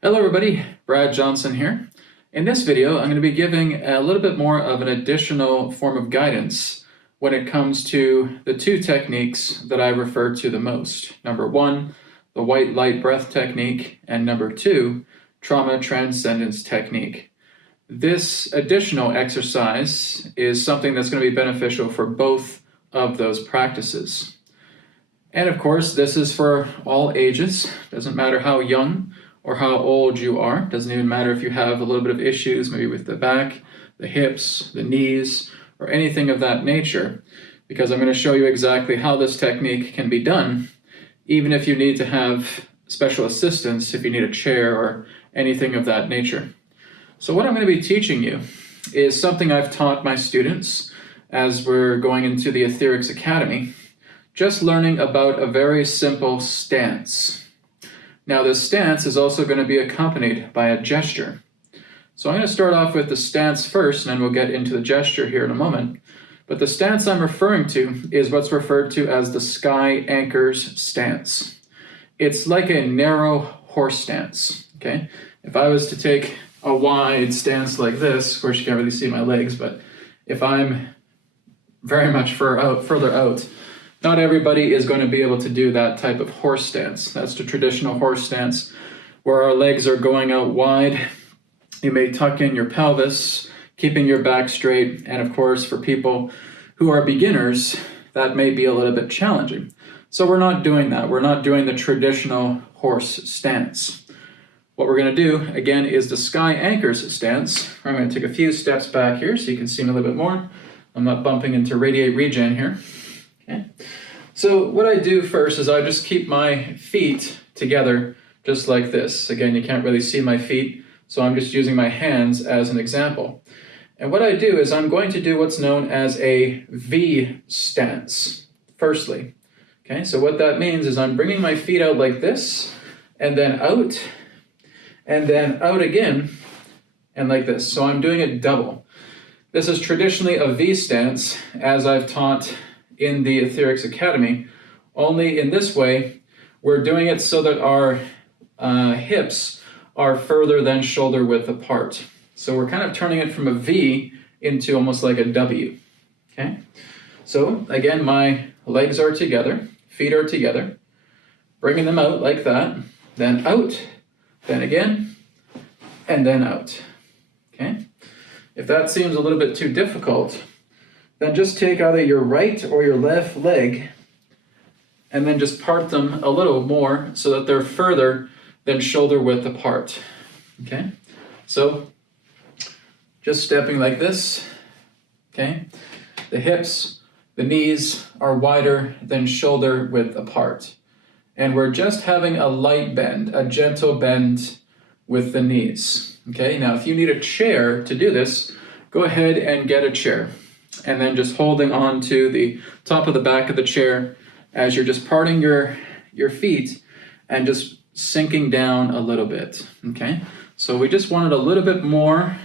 Hello everybody, Brad Johnson here. In this video, I'm going to be giving a little bit more of an additional form of guidance when it comes to the two techniques that I refer to the most. Number one, the white light breath technique, and number two, trauma transcendence technique. This additional exercise is something that's going to be beneficial for both of those practices. And of course, this is for all ages. Doesn't matter how young or how old you are. Doesn't even matter if you have a little bit of issues, maybe with the back, the hips, the knees, or anything of that nature, because I'm going to show you exactly how this technique can be done, even if you need to have special assistance, if you need a chair or anything of that nature. So what I'm going to be teaching you is something I've taught my students as we're going into the Etherics Academy, just learning about a very simple stance. Now this stance is also going to be accompanied by a gesture. So I'm going to start off with the stance first, and then we'll get into the gesture here in a moment. But the stance I'm referring to is what's referred to as the sky anchors stance. It's like a narrow horse stance, okay? If I was to take a wide stance like this, of course you can't really see my legs, but if I'm very much further out, not everybody is going to be able to do that type of horse stance. That's the traditional horse stance where our legs are going out wide. You may tuck in your pelvis, keeping your back straight. And of course, for people who are beginners, that may be a little bit challenging. So we're not doing that. We're not doing the traditional horse stance. What we're going to do, again, is the sky anchors stance. I'm going to take a few steps back here so you can see me a little bit more. I'm not bumping into radiate regen here. Okay. So what I do first is I just keep my feet together just like this. Again, you can't really see my feet, so I'm just using my hands as an example. And what I do is I'm going to do what's known as a V stance, firstly. Okay, so what that means is I'm bringing my feet out like this, and then out again, and like this. So I'm doing it double. This is traditionally a V stance, as I've taught in the Etherics Academy, only in this way, we're doing it so that our hips are further than shoulder width apart. So we're kind of turning it from a V into almost like a W, okay? So again, my legs are together, feet are together, bringing them out like that, then out, then again, and then out, okay? If that seems a little bit too difficult, then just take either your right or your left leg and then just part them a little more so that they're further than shoulder width apart. Okay? So just stepping like this, okay? The hips, the knees are wider than shoulder width apart. And we're just having a light bend, a gentle bend with the knees. Okay? Now if you need a chair to do this, go ahead and get a chair. And then just holding on to the top of the back of the chair as you're just parting your feet and just sinking down a little bit, okay? So we just want it a little bit more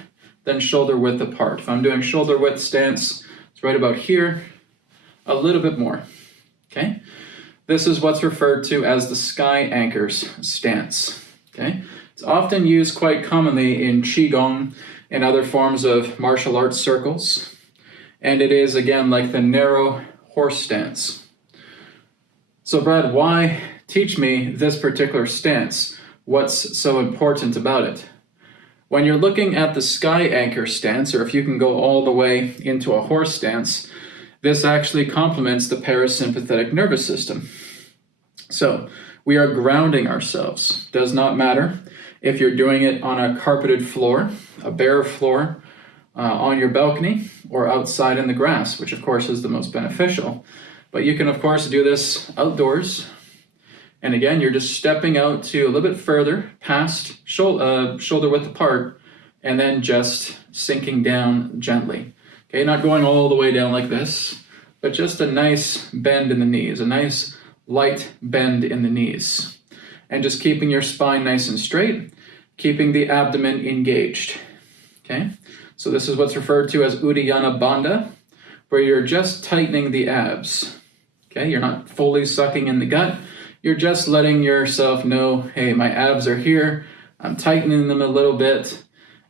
than shoulder width apart. If I'm doing shoulder width stance, it's right about here, a little bit more, okay? This is what's referred to as the sky anchors stance, okay? It's often used quite commonly in Qigong and other forms of martial arts circles. And it is, again, like the narrow horse stance. So Brad, why teach me this particular stance? What's so important about it? When you're looking at the sky anchor stance, or if you can go all the way into a horse stance, this actually complements the parasympathetic nervous system. So we are grounding ourselves. Does not matter if you're doing it on a carpeted floor, a bare floor, on your balcony or outside in the grass, which of course is the most beneficial. But you can of course do this outdoors. And again, you're just stepping out to a little bit further past shoulder width apart and then just sinking down gently. Okay, not going all the way down like this, but just a nice bend in the knees, a nice light bend in the knees. And just keeping your spine nice and straight, keeping the abdomen engaged. Okay? So this is what's referred to as Uddiyana Bandha, where you're just tightening the abs. Okay, you're not fully sucking in the gut. You're just letting yourself know, hey, my abs are here. I'm tightening them a little bit,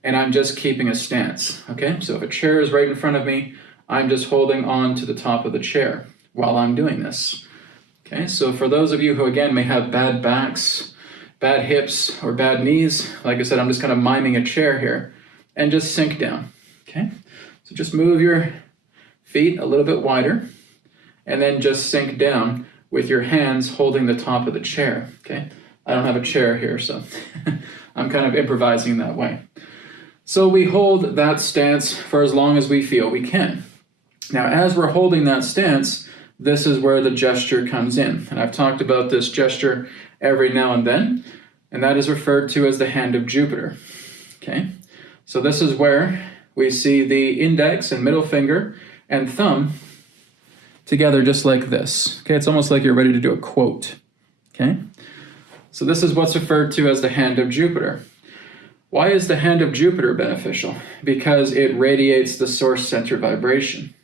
and I'm just keeping a stance, okay? So if a chair is right in front of me, I'm just holding on to the top of the chair while I'm doing this, okay? So for those of you who, again, may have bad backs, bad hips, or bad knees, like I said, I'm just kind of miming a chair here, and just sink down, okay? So just move your feet a little bit wider, and then just sink down with your hands holding the top of the chair, okay? I don't have a chair here, so I'm kind of improvising that way. So we hold that stance for as long as we feel we can. Now, as we're holding that stance, this is where the gesture comes in. And I've talked about this gesture every now and then, and that is referred to as the hand of Jupiter, okay? So this is where we see the index and middle finger and thumb together just like this, okay? It's almost like you're ready to do a quote, okay? So this is what's referred to as the hand of Jupiter. Why is the hand of Jupiter beneficial? Because it radiates the source center vibration,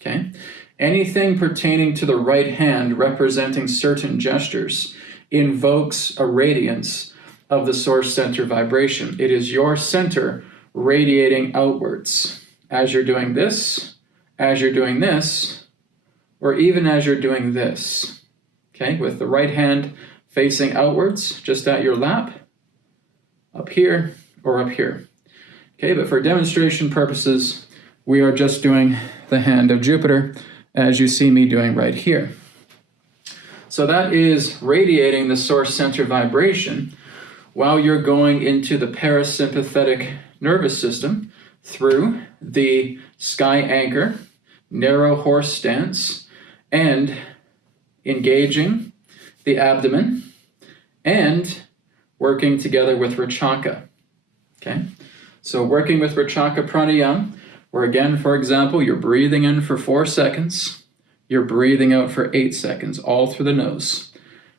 okay? Anything pertaining to the right hand representing certain gestures invokes a radiance of the source center vibration. It is your center radiating outwards as you're doing this, as you're doing this, or even as you're doing this, okay? With the right hand facing outwards, just at your lap, up here, or up here. Okay, but for demonstration purposes, we are just doing the hand of Jupiter, as you see me doing right here. So that is radiating the source center vibration while you're going into the parasympathetic nervous system through the sky anchor, narrow horse stance, and engaging the abdomen, and working together with Rachaka, okay? So working with Rachaka Pranayama, where again, for example, you're breathing in for 4 seconds, you're breathing out for 8 seconds, all through the nose.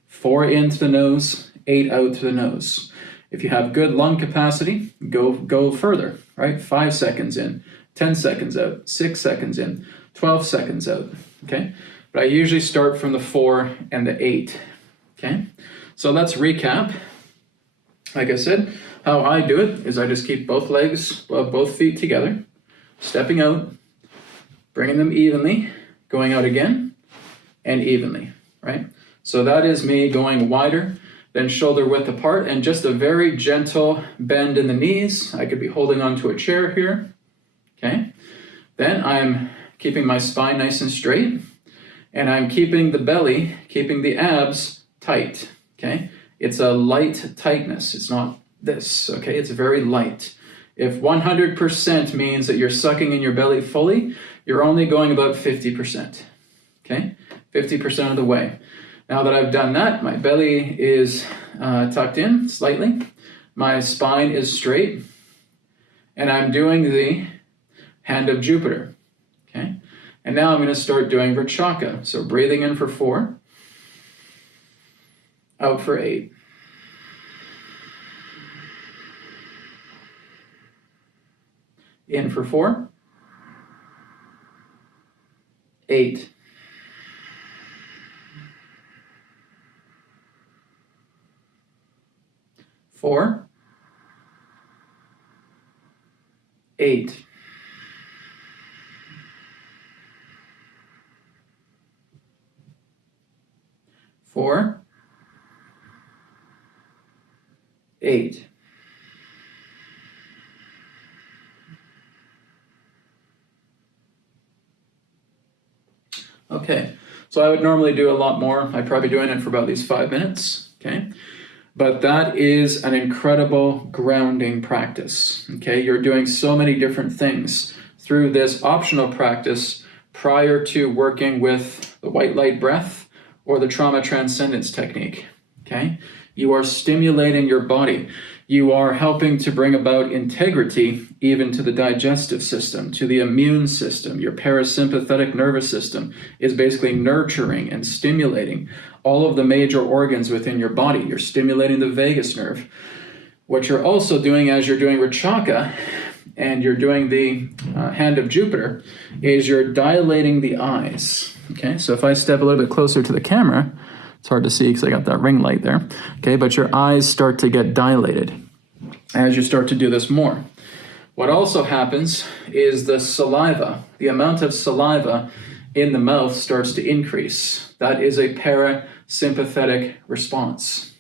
4 into the nose, 8 out through the nose. If you have good lung capacity, go further, right? 5 seconds in, 10 seconds out, 6 seconds in, 12 seconds out, okay? But I usually start from the 4 and the 8, okay? So let's recap. Like I said, how I do it is I just keep both legs, both feet together, stepping out, bringing them evenly, going out again, and evenly, right? So that is me going wider than shoulder width apart, and just a very gentle bend in the knees. I could be holding onto a chair here, okay? Then I'm keeping my spine nice and straight, and I'm keeping the belly, keeping the abs tight, okay? It's a light tightness. It's not this, okay? It's very light. If 100% means that you're sucking in your belly fully, you're only going about 50%, okay? 50% of the way. Now that I've done that, my belly is tucked in slightly, my spine is straight, and I'm doing the hand of Jupiter, okay? And now I'm going to start doing Vrachaka. So breathing in for 4, out for 8. In for 4, 8. Four, 8. 4, 8. Okay, so I would normally do a lot more. I'd probably be doing it for about these 5 minutes, okay? But that is an incredible grounding practice, okay? You're doing so many different things through this optional practice prior to working with the white light breath or the trauma transcendence technique, okay? You are stimulating your body. You are helping to bring about integrity even to the digestive system, to the immune system. Your parasympathetic nervous system is basically nurturing and stimulating all of the major organs within your body. You're stimulating the vagus nerve. What you're also doing as you're doing Rachaka and you're doing the hand of Jupiter is you're dilating the eyes. Okay, so if I step a little bit closer to the camera, it's hard to see because I got that ring light there. Okay, but your eyes start to get dilated. as you start to do this more. What also happens is the saliva, the amount of saliva in the mouth starts to increase. That is a parasympathetic response.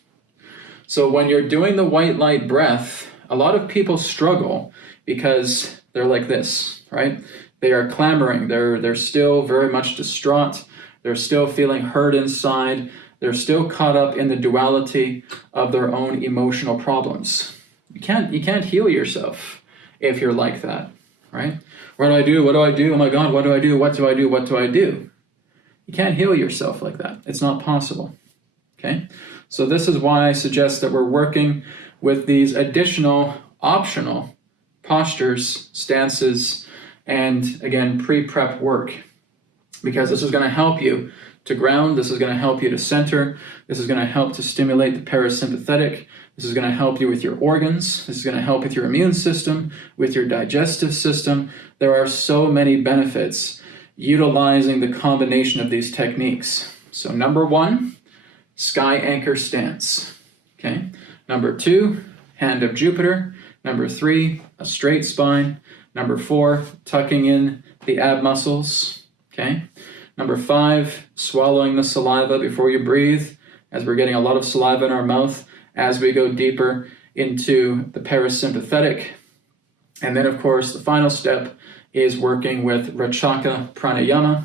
So when you're doing the white light breath, a lot of people struggle because they're like this, right? They are clamoring. They're still very much distraught. They're still feeling hurt inside. They're still caught up in the duality of their own emotional problems. You can't heal yourself if you're like that, right? What do I do? What do I do? Oh my God, what do I do? What do I do? What do I do? You can't heal yourself like that. It's not possible, okay? So this is why I suggest that we're working with these additional optional postures, stances, and again, pre-prep work, because this is going to help you to ground. This is going to help you to center. This is going to help to stimulate the parasympathetic. This is going to help you with your organs. This is going to help with your immune system, with your digestive system. There are so many benefits utilizing the combination of these techniques. So number 1, sky anchor stance. Okay. Number 2, hand of Jupiter. Number 3, a straight spine. Number 4, tucking in the ab muscles. Okay. Number 5, swallowing the saliva before you breathe, as we're getting a lot of saliva in our mouth as we go deeper into the parasympathetic. And then, of course, the final step is working with Rachaka Pranayama.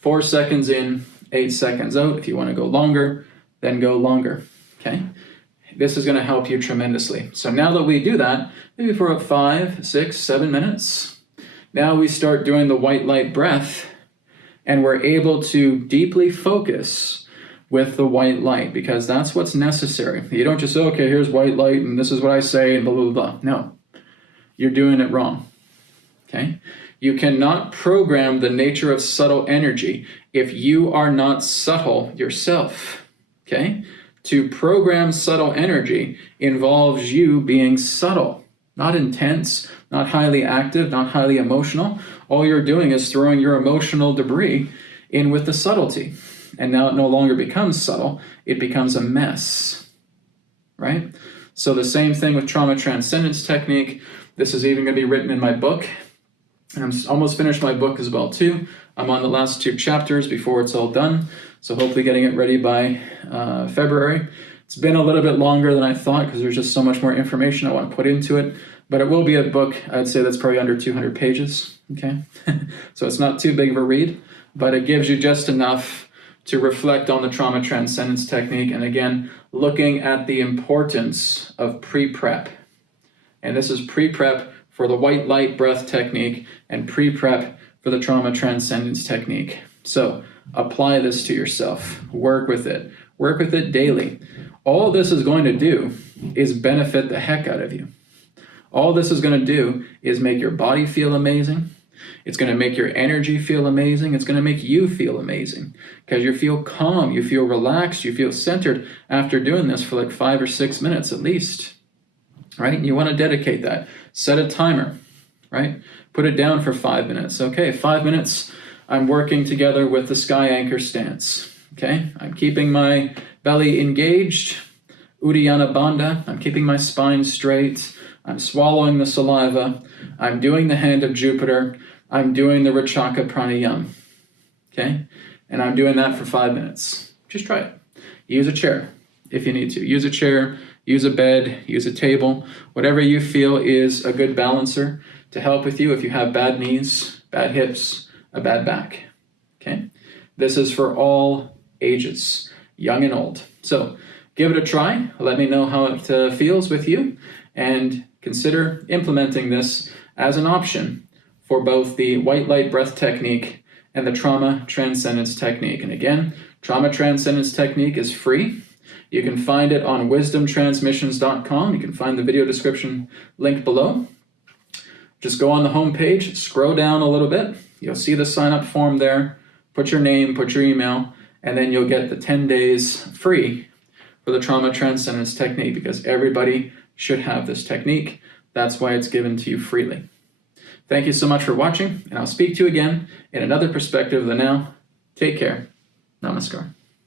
4 seconds in, 8 seconds out. If you want to go longer, then go longer. Okay. This is going to help you tremendously. So now that we do that, maybe for 5, 6, 7 minutes, now we start doing the white light breath, and we're able to deeply focus with the white light, because that's what's necessary. You don't just say, okay, here's white light, and this is what I say, and blah, blah, blah. No, you're doing it wrong, okay? You cannot program the nature of subtle energy if you are not subtle yourself, okay? To program subtle energy involves you being subtle, not intense, not highly active, not highly emotional. All you're doing is throwing your emotional debris in with the subtlety. And now it no longer becomes subtle, it becomes a mess, right? So the same thing with trauma transcendence technique. This is even going to be written in my book. And I'm almost finished my book as well too. I'm on the last 2 chapters before it's all done. So hopefully getting it ready by February. It's been a little bit longer than I thought because there's just so much more information I want to put into it. But it will be a book, I'd say that's probably under 200 pages, okay? So it's not too big of a read, but it gives you just enough to reflect on the trauma transcendence technique. And again, looking at the importance of pre-prep. And this is pre-prep for the white light breath technique and pre-prep for the trauma transcendence technique. So apply this to yourself. Work with it. Work with it daily. All this is going to do is benefit the heck out of you. All this is going to do is make your body feel amazing. It's going to make your energy feel amazing. It's going to make you feel amazing because you feel calm, you feel relaxed, you feel centered after doing this for like 5 or 6 minutes at least, right? And you want to dedicate that. Set a timer, right? Put it down for 5 minutes. Okay, 5 minutes, I'm working together with the sky anchor stance. Okay, I'm keeping my belly engaged, Uddiyana Bandha. I'm keeping my spine straight. I'm swallowing the saliva. I'm doing the hand of Jupiter. I'm doing the Rachaka Pranayama. Okay, and I'm doing that for 5 minutes. Just try it. Use a chair if you need to. Use a chair, use a bed, use a table, whatever you feel is a good balancer to help with you if you have bad knees, bad hips, a bad back. Okay, this is for all ages, young and old. So give it a try. Let me know how it feels with you, and consider implementing this as an option for both the white light breath technique and the trauma transcendence technique. And again, trauma transcendence technique is free. You can find it on wisdomtransmissions.com. You can find the video description link below. Just go on the home page, scroll down a little bit. You'll see the sign up form there. Put your name, put your email, and then you'll get the 10 days free for the trauma transcendence technique, because everybody should have this technique. That's why it's given to you freely. Thank you so much for watching, and I'll speak to you again in another perspective of the now. Take care. Namaskar.